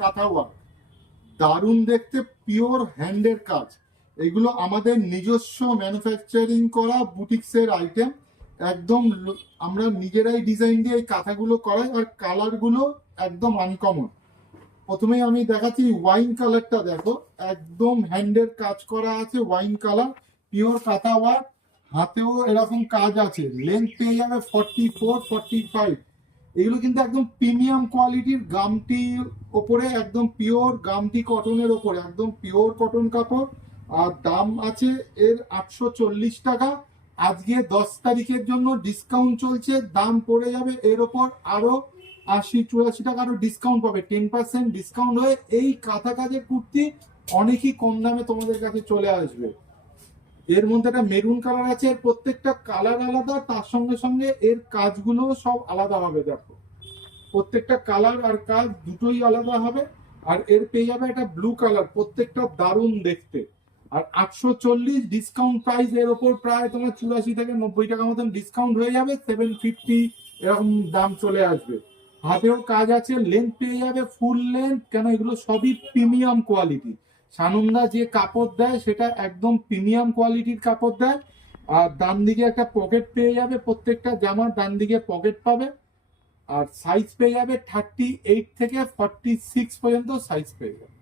কাঁথা ওয়ার্ক, দারুণ দেখতে, পিওর হ্যান্ডের কাজ। এগুলো আমাদের নিজস্ব ম্যানুফ্যাকচারিং করা বুটিক্সের আইটেম। একদম আমরা নিজেরাই ডিজাইন দিয়ে এই কাঁথাগুলো করাই, আর কালারগুলো একদম আনকমন। প্রথমেই আমি দেখাচ্ছি ওয়াইন কালারটা, দেখো একদম হ্যান্ডের কাজ করা আছে, ওয়াইন কালার, পিওর কাঁথা ওয়ার্ক। হাতেও এরকম কাজ আছে, লেন্থ পেয়ে যাবে 44, 45। এগুলো কিন্তু একদম প্রিমিয়াম কোয়ালিটির গামটির ওপরে, একদম পিওর গামটি কটনের ওপরে, একদম পিওর কটন কাপড়। আর দাম আছে এর 840 টাকা। আজকে 10 তারিখের জন্য ডিসকাউন্ট চলছে, দাম পড়ে যাবে এর ওপর আরো 80-84 টাকা আরো ডিসকাউন্ট পাবে, 10% ডিসকাউন্ট হয়ে এই কাঁথা কাজের কুর্তি অনেকই কম দামে তোমাদের কাছে চলে আসবে। এর মধ্যে একটা মেরুন কালার আছে, এর প্রত্যেকটা কালার আলাদা, তার সঙ্গে সঙ্গে এর কাজগুলো সব আলাদা হবে। দেখো প্রত্যেকটা কালার আর কাজ দুটোই আলাদা হবে। আর এর পেয়ে যাবে একটা ব্লু কালার, প্রত্যেকটা দারুণ দেখতে। আর 840 ডিসকাউন্ট প্রাইস, এর ওপর প্রায় তোমার 84 থেকে 90 টাকা মতন ডিসকাউন্ট হয়ে যাবে, 750 এরকম দাম চলে আসবে। হাতেও কাজ আছে, লেন্থ পেয়ে যাবে ফুল লেন্থ, কেন এগুলো সবই প্রিমিয়াম কোয়ালিটি। সানন্দা যে কাপড় দেয় সেটা একদম প্রিমিয়াম কোয়ালিটির কাপড় দেয়। আর ডান দিকে একটা পকেট পেয়ে যাবে, প্রত্যেকটা জামার ডান দিকে পকেট পাবে। আর সাইজ পেয়ে যাবে 38 থেকে 46 পর্যন্ত সাইজ পেয়ে যাবে।